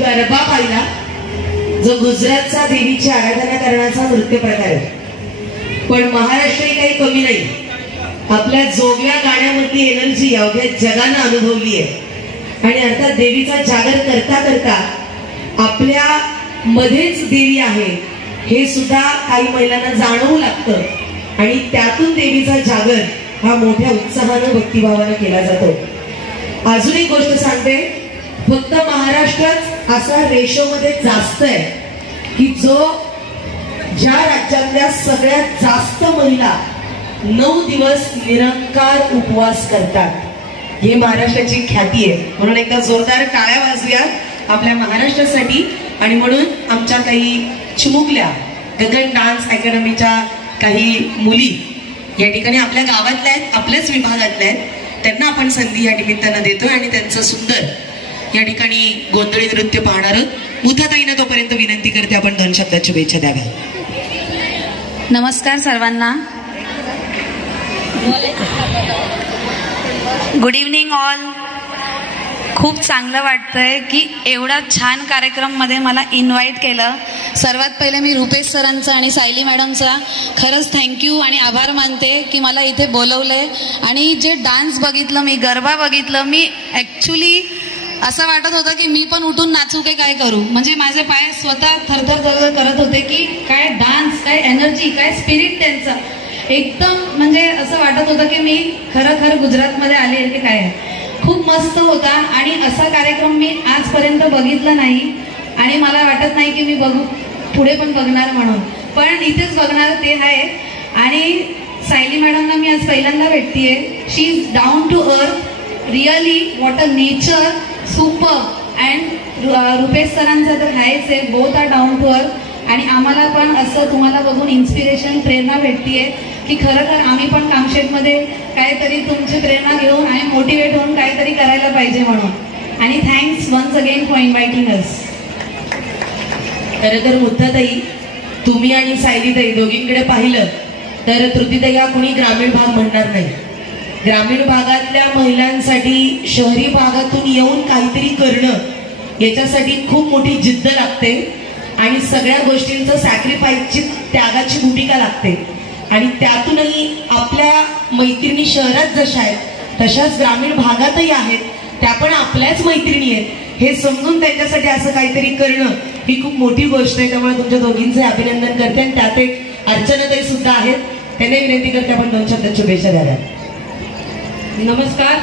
गरबा पाहिला, जो गुजरातचा देवीची आराधना करण्याचा नृत्य प्रकार आहे, पण महाराष्ट्रही काही कमी नाही. आपल्या जोगव्या गाण्यामधली एनर्जी अवघ्या जगानं अनुभवली आहे. आणि अर्थात देवीचा जागर करता करता आपल्या मध्येच देवी आहे हे सुद्धा काही महिलांना जाणवू लागतं. आणि त्यातून देवीचा जागर हा मोठ्या उत्साहानं भक्तिभावानं केला जातो. अजून एक गोष्ट सांगते, फक्त महाराष्ट्रात असा रेशोमध्ये जास्त आहे की जो ज्या राज्यातल्या सगळ्यात जास्त महिला 9 दिवस निरंकार उपवास करतात, ही महाराष्ट्राची ख्याती आहे. म्हणून एकदा जोरदार टाळ्या वाजूया आपल्या महाराष्ट्रासाठी. आणि म्हणून आमच्या काही चिमुकल्या गगन डान्स अकॅडमीच्या काही मुली या ठिकाणी आपल्या गावातल्या आहेत, आपल्याच विभागातल्या आहेत, त्यांना आपण संधी या निमित्तानं देतोय आणि त्यांचं सुंदर या ठिकाणी गोंधळी नृत्य पाहणार आहोत. मुथाताईंना तोपर्यंत विनंती करते आपण 2 शब्दात शुभेच्छा द्याव्या. नमस्कार सर्वांना. Good evening all. खूप चांगलं वाटतंय की एवढा छान कार्यक्रम मध्ये मला इन्व्हाइट केलं. सर्वात पहिले मी रुपेश सरांचा आणि सायली मॅडमचा खरंच थँक्यू आणि आभार मानते की मला इथे बोलवलंय. आणि जे डान्स बघितलं मी, गरबा बघितलं मी, ऍक्च्युली असं वाटत होतं की मी पण उठून नाचू की काय करू. म्हणजे माझे पाय स्वतः थरथर थरथर करत होते की काय डान्स, काय एनर्जी, काय स्पिरिट त्यांचं एकदम. म्हणजे असं वाटत होतं की मी खरं गुजरातमध्ये आले की काय. खूप मस्त होता आणि असा कार्यक्रम मी आजपर्यंत बघितला नाही आणि मला वाटत नाही की मी पुढे पण बघणार म्हणून, पण इथेच बघणार ते आहे. आणि सायली मॅडमना मी आज पहिल्यांदा भेटतीये. She is down to earth, really what a nature, super. And Rupesh सरांचा तर आहेच आहे, बोथ आर डाऊन टू अर्थ. आणि आम्हाला पण असं तुम्हाला बघून इन्स्पिरेशन, प्रेरणा भेटतीये की खरं आम्ही पण कामशेतमध्ये काहीतरी तुमची प्रेरणा घेऊन आणि मोटिवेट होऊन काहीतरी करायला पाहिजे म्हणून. आणि थँक्स वन्स अगेन फॉर इन्व्हाइटिंग अस. खरं तर मुथाताई, तुम्ही आणि सायलीताई दोघींकडे पाहिलं तर तृतीताई हा कुणी ग्रामीण भाग म्हणणार नाही. ग्रामीण भागातल्या महिलांसाठी शहरी भागातून येऊन काहीतरी करणं याच्यासाठी खूप मोठी जिद्द लागते आणि सगळ्या गोष्टींचं सॅक्रिफाईसची, त्यागाची भूमिका लागते. आणि त्यातूनही आपल्या मैत्रिणी शहरात जशा आहेत तशाच ग्रामीण भागातही आहेत, त्या पण आपल्याच मैत्रिणी आहेत हे समजून त्यांच्यासाठी असं काहीतरी करणं ही खूप मोठी गोष्ट आहे. त्यामुळे तुमच्या दोघींचे अभिनंदन करते. आणि त्यात एक अर्चनाताई सुद्धा आहेत, त्यांना विनंती करते आपण 2 शब्दात शुभेच्छा द्याव्या. नमस्कार.